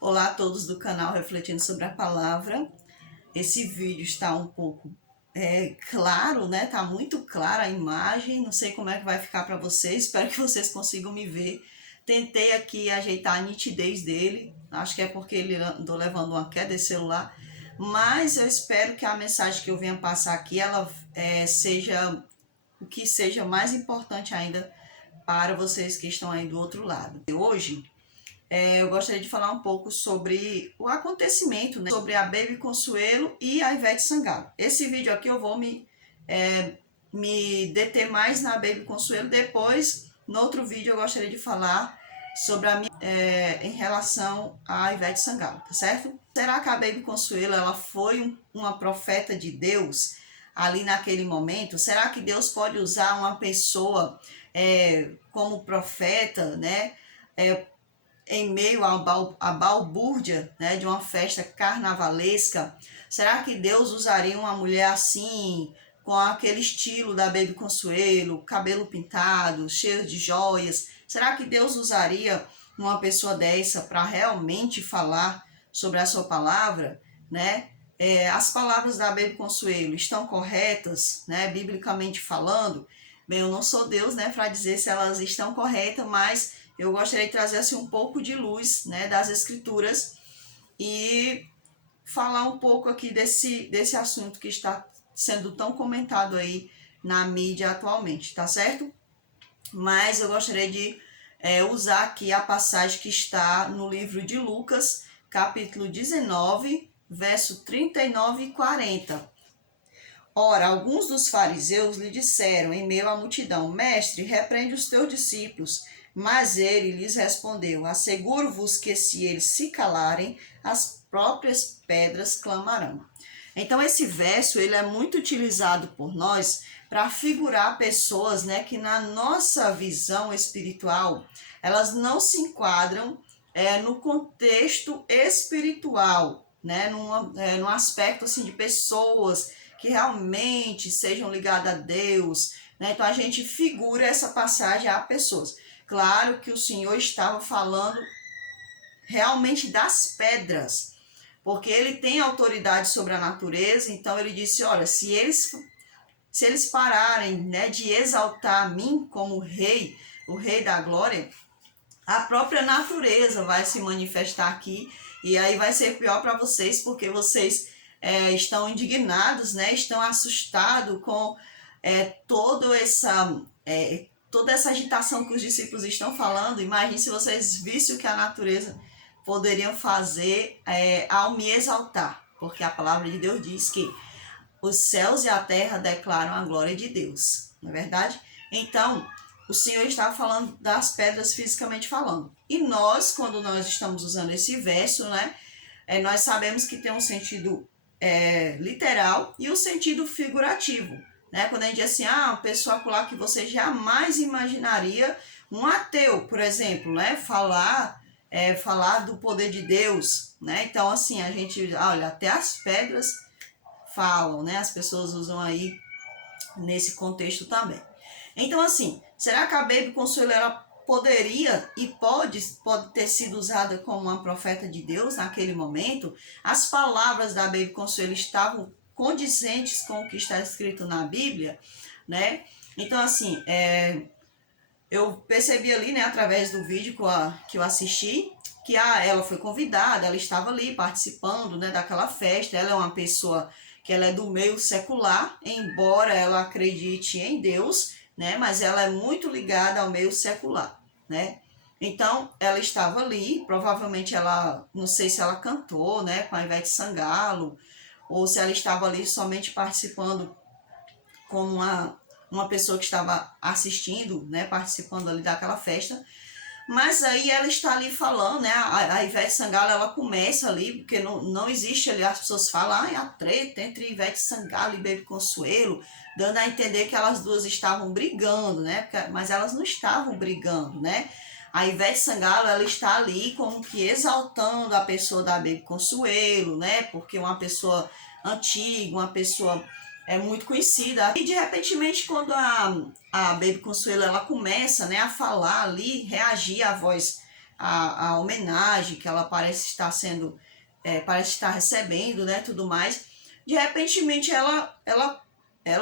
Olá a todos do canal Refletindo sobre a Palavra. Esse vídeo está um pouco claro, né? Tá muito clara a imagem, não sei como é que vai ficar para vocês, espero que vocês consigam me ver. Tentei aqui ajeitar a nitidez dele, acho que é porque ele andou levando uma queda de celular, mas eu espero que a mensagem que eu venha passar aqui, ela seja o que seja mais importante ainda para vocês que estão aí do outro lado. Hoje, eu gostaria de falar um pouco sobre o acontecimento, né? Sobre a Baby Consuelo e a Ivete Sangalo. Esse vídeo aqui eu vou me deter mais na Baby Consuelo. Depois, no outro vídeo, eu gostaria de falar sobre a minha em relação à Ivete Sangalo, tá certo? Será que a Baby Consuelo ela foi uma profeta de Deus ali naquele momento? Será que Deus pode usar uma pessoa como profeta, né? Em meio à balbúrdia, né, de uma festa carnavalesca? Será que Deus usaria uma mulher assim, com aquele estilo da Baby Consuelo, cabelo pintado, cheio de joias? Será que Deus usaria uma pessoa dessa para realmente falar sobre a sua palavra, né? As palavras da Baby Consuelo estão corretas, né, biblicamente falando? Bem, eu não sou Deus, né, para dizer se elas estão corretas, mas eu gostaria de trazer assim, um pouco de luz, né, das escrituras e falar um pouco aqui desse assunto que está sendo tão comentado aí na mídia atualmente, tá certo? Mas eu gostaria de usar aqui a passagem que está no livro de Lucas, capítulo 19, verso 39 e 40. Ora, alguns dos fariseus lhe disseram em meio à multidão: Mestre, repreende os teus discípulos. Mas ele lhes respondeu: Asseguro-vos que se eles se calarem, as próprias pedras clamarão. Então esse verso ele é muito utilizado por nós para figurar pessoas, né, que na nossa visão espiritual elas não se enquadram no contexto espiritual, né, num aspecto assim de pessoas que realmente sejam ligadas a Deus, né? Então a gente figura essa passagem a pessoas. Claro que o Senhor estava falando realmente das pedras, porque ele tem autoridade sobre a natureza, então ele disse, olha, se eles pararem, né, de exaltar a mim como rei, o rei da glória, a própria natureza vai se manifestar aqui, e aí vai ser pior para vocês, porque vocês estão indignados, né? Estão assustados com toda essa agitação que os discípulos estão falando. Imagine se vocês vissem o que a natureza poderiam fazer ao me exaltar, porque a palavra de Deus diz que os céus e a terra declaram a glória de Deus, não é verdade? Então, o Senhor está falando das pedras fisicamente falando. E nós, quando nós estamos usando esse verso, né, nós sabemos que tem um sentido literal e um sentido figurativo. Né? Quando a gente diz assim, uma pessoa lá que você jamais imaginaria, um ateu, por exemplo, né, falar do poder de Deus. Né? Então, assim, a gente, olha, até as pedras falam, né? As pessoas usam aí nesse contexto também. Então, assim, será que a Baby Consuelo poderia e pode ter sido usada como uma profeta de Deus naquele momento? As palavras da Baby Consuelo estavam condizentes com o que está escrito na Bíblia, né? Então, assim, eu percebi ali, né, através do vídeo que eu assisti, que ela foi convidada, ela estava ali participando, né, daquela festa. Ela é uma pessoa que ela é do meio secular, embora ela acredite em Deus, né, mas ela é muito ligada ao meio secular, né? Então, ela estava ali, provavelmente ela, não sei se ela cantou, né, com a Ivete Sangalo, ou se ela estava ali somente participando como uma pessoa que estava assistindo, né, participando ali daquela festa. Mas aí ela está ali falando, né? A Ivete Sangalo, ela começa ali, porque não existe ali, as pessoas falam, a treta entre Ivete Sangalo e Baby Consuelo, dando a entender que elas duas estavam brigando, né? Mas elas não estavam brigando, né? A Ivete Sangalo, ela está ali como que exaltando a pessoa da Baby Consuelo, né? Porque uma pessoa antiga, uma pessoa muito conhecida. E de repente, quando a Baby Consuelo ela começa, né, a falar ali, reagir à voz a homenagem que ela parece estar sendo, parece estar recebendo, né, tudo mais. De repentemente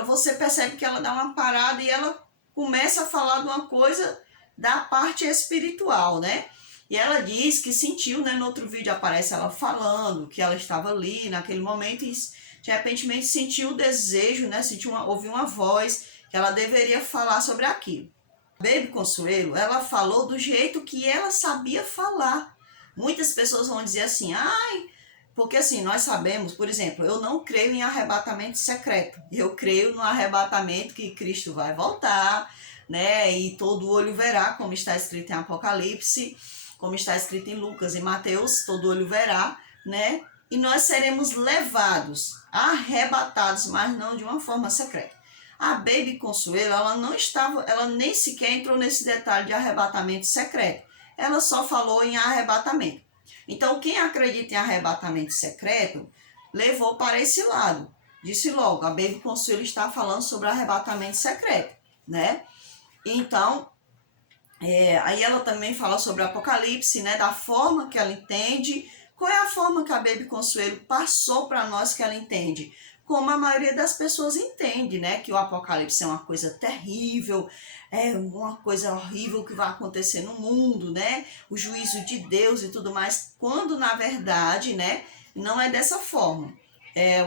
você percebe que ela dá uma parada e ela começa a falar de uma coisa da parte espiritual, né? E ela diz que sentiu, né? No outro vídeo aparece ela falando que ela estava ali naquele momento e de repente sentiu o desejo, né? Ouviu uma voz que ela deveria falar sobre aquilo. Baby Consuelo, ela falou do jeito que ela sabia falar. Muitas pessoas vão dizer assim, ai, porque assim, nós sabemos, por exemplo, eu não creio em arrebatamento secreto. Eu creio no arrebatamento que Cristo vai voltar, né? E todo olho verá, como está escrito em Apocalipse, como está escrito em Lucas e Mateus, todo olho verá, né? E nós seremos levados, arrebatados, mas não de uma forma secreta. A Baby Consuelo, ela nem sequer entrou nesse detalhe de arrebatamento secreto. Ela só falou em arrebatamento. Então, quem acredita em arrebatamento secreto, levou para esse lado. Disse logo, a Baby Consuelo está falando sobre arrebatamento secreto, né? Então, aí ela também fala sobre o Apocalipse, né? Da forma que ela entende. Qual é a forma que a Baby Consuelo passou para nós que ela entende? Como a maioria das pessoas entende, né? Que o Apocalipse é uma coisa terrível, é uma coisa horrível que vai acontecer no mundo, né? O juízo de Deus e tudo mais, quando na verdade, né? Não é dessa forma.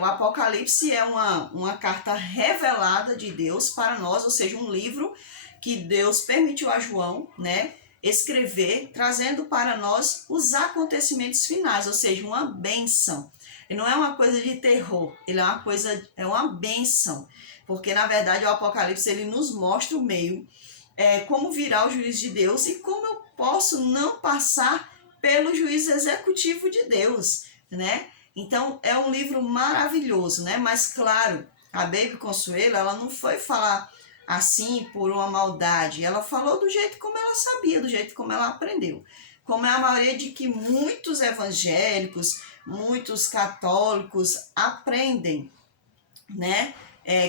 O Apocalipse é uma carta revelada de Deus para nós, ou seja, um livro que Deus permitiu a João, né? Escrever, trazendo para nós os acontecimentos finais, ou seja, uma bênção. Ele não é uma coisa de terror, ele é uma bênção, porque na verdade o Apocalipse ele nos mostra o meio, como virá o juízo de Deus e como eu posso não passar pelo juízo executivo de Deus, né? Então é um livro maravilhoso, né? Mas claro, a Baby Consuelo, ela não foi falar assim por uma maldade, ela falou do jeito como ela sabia, do jeito como ela aprendeu. Como é a maioria de que muitos evangélicos, muitos católicos aprendem, né?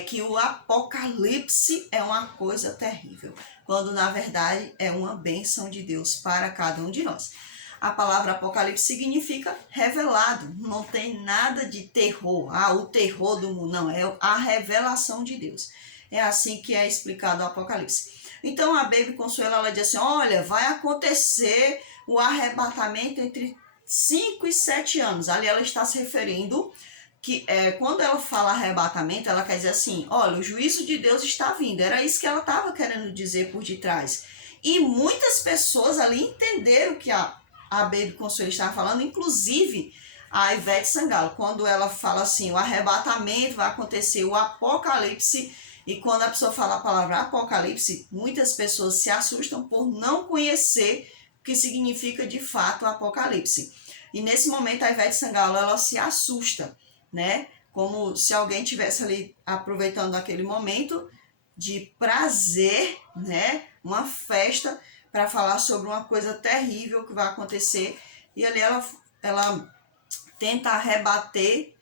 Que o Apocalipse é uma coisa terrível, quando na verdade é uma bênção de Deus para cada um de nós. A palavra Apocalipse significa revelado, não tem nada de terror, o terror do mundo, não, é a revelação de Deus. É assim que é explicado o Apocalipse. Então a Baby Consuelo, ela diz assim, olha, vai acontecer o arrebatamento entre 5 e 7 anos. Ali ela está se referindo que quando ela fala arrebatamento, ela quer dizer assim, olha, o juízo de Deus está vindo. Era isso que ela estava querendo dizer por detrás. E muitas pessoas ali entenderam que a Baby Consuelo estava falando, inclusive a Ivete Sangalo, quando ela fala assim, o arrebatamento vai acontecer, o apocalipse, e quando a pessoa fala a palavra apocalipse, muitas pessoas se assustam por não conhecer o que significa de fato o apocalipse. E nesse momento a Ivete Sangalo, ela se assusta, né? Como se alguém tivesse ali aproveitando aquele momento de prazer, né? Uma festa para falar sobre uma coisa terrível que vai acontecer. E ali ela tenta rebater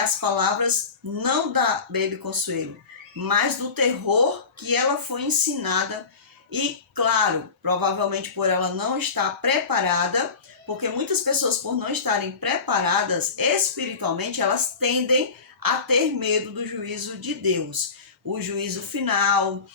as palavras não da Baby Consuelo, mas do terror que ela foi ensinada. E, claro, provavelmente por ela não estar preparada, porque muitas pessoas, por não estarem preparadas espiritualmente, elas tendem a ter medo do juízo de Deus. O juízo final,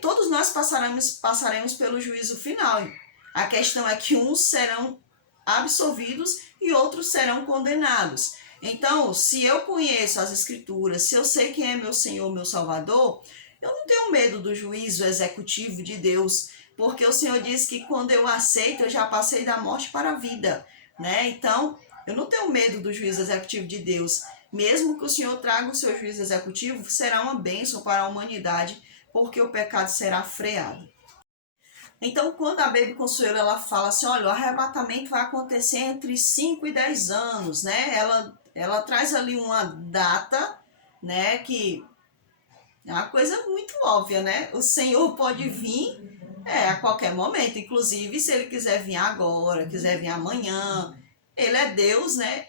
todos nós passaremos pelo juízo final. A questão é que uns serão absolvidos e outros serão condenados. Então, se eu conheço as Escrituras, se eu sei quem é meu Senhor, meu Salvador, eu não tenho medo do juízo executivo de Deus, porque o Senhor diz que quando eu aceito, eu já passei da morte para a vida, né? Então, eu não tenho medo do juízo executivo de Deus. Mesmo que o Senhor traga o seu juízo executivo, será uma bênção para a humanidade, porque o pecado será freado. Então, quando a Baby Consuelo ela fala assim, olha, o arrebatamento vai acontecer entre 5 e 10 anos, né? Ela traz ali uma data, né, que é uma coisa muito óbvia, né? O Senhor pode vir a qualquer momento, inclusive se ele quiser vir agora, quiser vir amanhã, ele é Deus, né?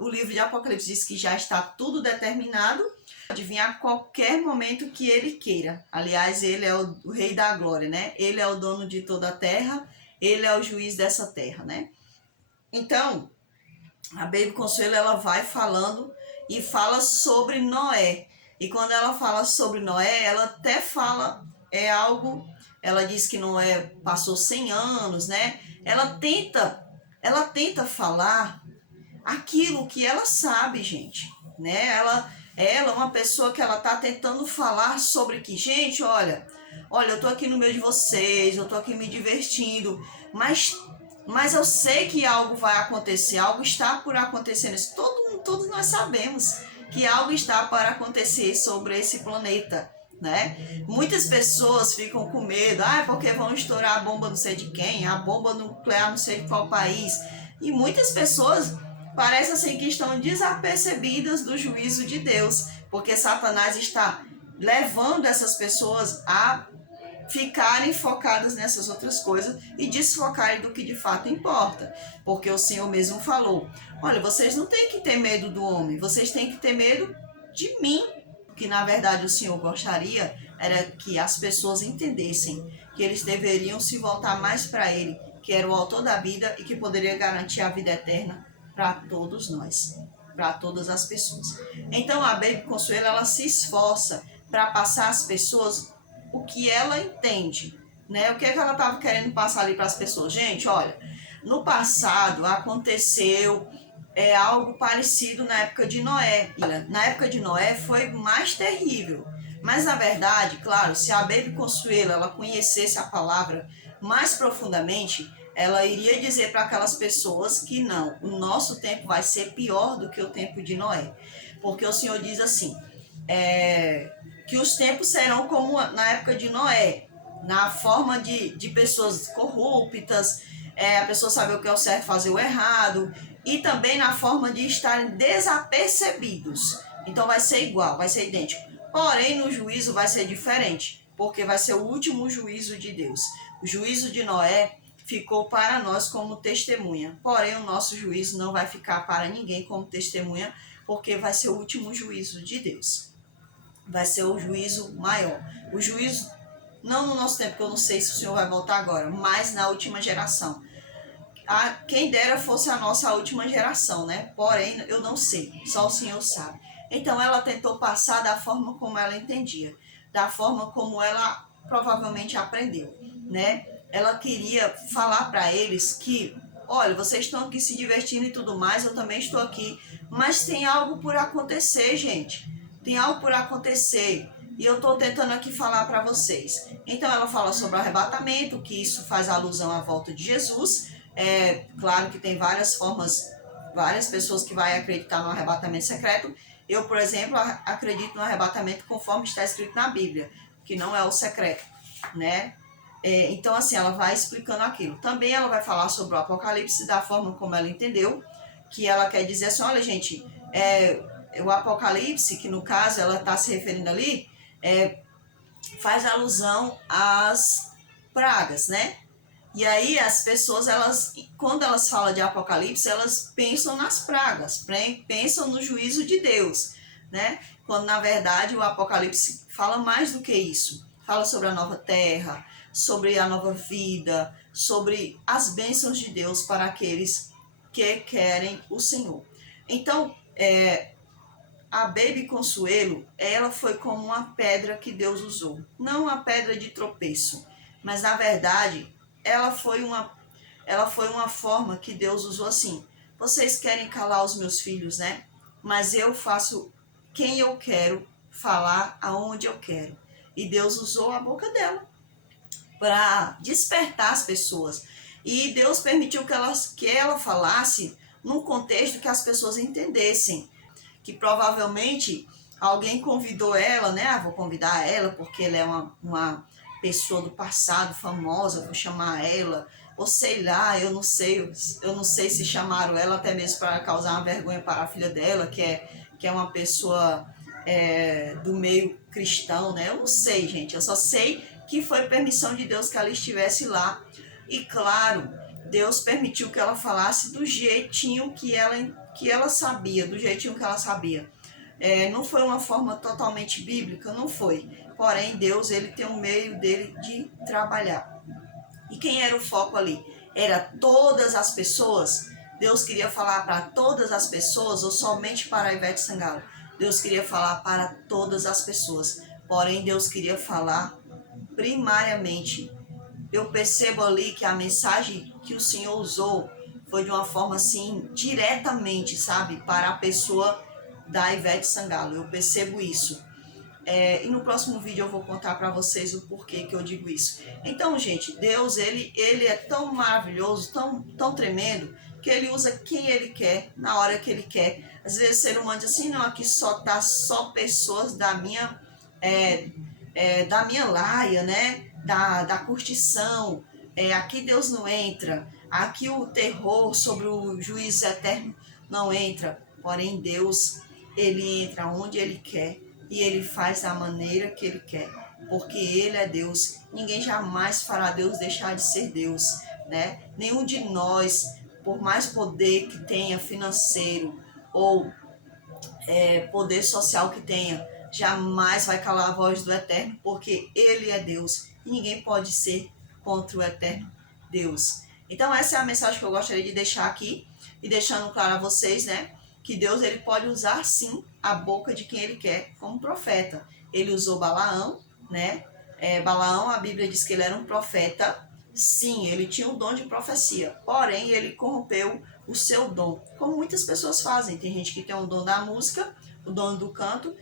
O livro de Apocalipse diz que já está tudo determinado, pode vir a qualquer momento que ele queira. Aliás, ele é o Rei da Glória, né? Ele é o dono de toda a terra, ele é o juiz dessa terra, né? Então, a Baby Consuelo, ela vai falando e fala sobre Noé. E quando ela fala sobre Noé, ela até fala algo, ela diz que Noé passou 100 anos, né? Ela tenta falar aquilo que ela sabe, gente, né? Ela é uma pessoa que ela tá tentando falar sobre que, gente, olha, eu tô aqui no meio de vocês, eu tô aqui me divertindo, mas eu sei que algo vai acontecer, algo está por acontecer nisso. Todos nós sabemos que algo está para acontecer sobre esse planeta, né? Muitas pessoas ficam com medo, porque vão estourar a bomba não sei de quem, a bomba nuclear não sei de qual país. E muitas pessoas parece assim que estão desapercebidas do juízo de Deus, porque Satanás está levando essas pessoas a ficarem focadas nessas outras coisas e desfocarem do que de fato importa. Porque o Senhor mesmo falou, olha, vocês não têm que ter medo do homem, vocês têm que ter medo de mim. Que na verdade o Senhor gostaria era que as pessoas entendessem que eles deveriam se voltar mais para Ele, que era o autor da vida e que poderia garantir a vida eterna para todos nós, para todas as pessoas. Então a Baby Consuelo, ela se esforça para passar às pessoas o que ela entende, né? O que ela estava querendo passar ali para as pessoas? Gente, olha, no passado aconteceu algo parecido na época de Noé. Olha, na época de Noé foi mais terrível. Mas na verdade, claro, se a Baby Consuelo ela conhecesse a palavra mais profundamente, ela iria dizer para aquelas pessoas que não, o nosso tempo vai ser pior do que o tempo de Noé. Porque o Senhor diz assim, que os tempos serão como na época de Noé, na forma de pessoas corruptas, a pessoa saber o que é o certo, fazer o errado, e também na forma de estarem desapercebidos. Então vai ser igual, vai ser idêntico. Porém, no juízo vai ser diferente, porque vai ser o último juízo de Deus. O juízo de Noé ficou para nós como testemunha. Porém, o nosso juízo não vai ficar para ninguém como testemunha, porque vai ser o último juízo de Deus. Vai ser o juízo maior. O juízo, não no nosso tempo, porque eu não sei se o Senhor vai voltar agora, mas na última geração. Quem dera fosse a nossa última geração, né? Porém, eu não sei, só o Senhor sabe. Então, ela tentou passar da forma como ela entendia, da forma como ela provavelmente aprendeu, né? Ela queria falar para eles que, olha, vocês estão aqui se divertindo e tudo mais, eu também estou aqui, mas tem algo por acontecer, gente. Tem algo por acontecer e eu estou tentando aqui falar para vocês. Então, ela fala sobre o arrebatamento, que isso faz alusão à volta de Jesus. Claro que tem várias formas, várias pessoas que vão acreditar no arrebatamento secreto. Eu, por exemplo, acredito no arrebatamento conforme está escrito na Bíblia, que não é o secreto, né? Então, assim, ela vai explicando aquilo. Também ela vai falar sobre o Apocalipse da forma como ela entendeu, que ela quer dizer assim, olha, gente, o Apocalipse, que no caso ela está se referindo ali, faz alusão às pragas, né? E aí as pessoas, quando elas falam de Apocalipse, elas pensam nas pragas, pensam no juízo de Deus, né? Quando na verdade o Apocalipse fala mais do que isso. Fala sobre a nova terra, sobre a nova vida, sobre as bênçãos de Deus para aqueles que querem o Senhor. Então, a Baby Consuelo, ela foi como uma pedra que Deus usou. Não uma pedra de tropeço, mas na verdade ela foi uma forma que Deus usou assim. Vocês querem calar os meus filhos, né? Mas eu faço quem eu quero falar aonde eu quero. E Deus usou a boca dela para despertar as pessoas. E Deus permitiu que ela falasse num contexto que as pessoas entendessem. Que provavelmente alguém convidou ela, né? Vou convidar ela porque ela é uma pessoa do passado famosa, vou chamar ela, ou sei lá, eu não sei se chamaram ela até mesmo para causar uma vergonha para a filha dela, que é uma pessoa do meio cristão, né? Eu não sei, gente, eu só sei que foi permissão de Deus que ela estivesse lá. E claro, Deus permitiu que ela falasse do jeitinho que ela sabia, do jeitinho que ela sabia. Não foi uma forma totalmente bíblica, não foi. Porém, Deus, ele tem um meio dele de trabalhar. E quem era o foco ali? Era todas as pessoas? Deus queria falar para todas as pessoas ou somente para a Ivete Sangalo? Deus queria falar para todas as pessoas. Porém, Deus queria falar primariamente. Eu percebo ali que a mensagem que o Senhor usou foi de uma forma assim, diretamente, sabe? Para a pessoa da Ivete Sangalo. Eu percebo isso. E no próximo vídeo eu vou contar para vocês o porquê que eu digo isso. Então, gente, Deus, ele é tão maravilhoso, tão tremendo, que ele usa quem ele quer, na hora que ele quer. Às vezes o ser humano diz assim, não, aqui só tá só pessoas da minha laia, né? Da curtição. Aqui Deus não entra. Aqui o terror sobre o juízo eterno não entra. Porém, Deus, ele entra onde ele quer e ele faz da maneira que ele quer, porque ele é Deus. Ninguém jamais fará Deus deixar de ser Deus, né? Nenhum de nós, por mais poder que tenha financeiro ou poder social que tenha, jamais vai calar a voz do Eterno, porque ele é Deus e ninguém pode ser contra o Eterno Deus. Então essa é a mensagem que eu gostaria de deixar aqui e deixando claro a vocês, né? Que Deus, ele pode usar sim a boca de quem ele quer como profeta. Ele usou Balaão, né? Balaão, a Bíblia diz que ele era um profeta. Sim, ele tinha o dom de profecia, porém ele corrompeu o seu dom, como muitas pessoas fazem. Tem gente que tem o dom da música, o dom do canto,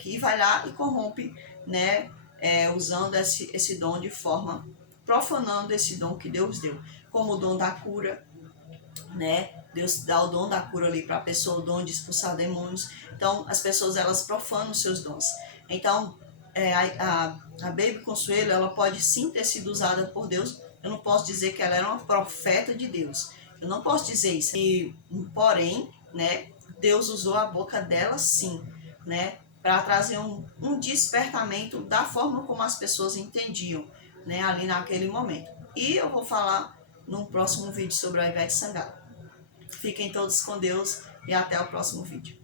que vai lá e corrompe, né? Usando esse dom de forma, profanando esse dom que Deus deu, como o dom da cura, né? Deus dá o dom da cura ali para a pessoa, o dom de expulsar demônios. Então, as pessoas, elas profanam os seus dons. Então, a Baby Consuelo, ela pode sim ter sido usada por Deus. Eu não posso dizer que ela era uma profeta de Deus. Eu não posso dizer isso. Porém, né, Deus usou a boca dela sim, né, para trazer um despertamento da forma como as pessoas entendiam, né, ali naquele momento. E eu vou falar num próximo vídeo sobre a Ivete Sangalo. Fiquem todos com Deus e até o próximo vídeo.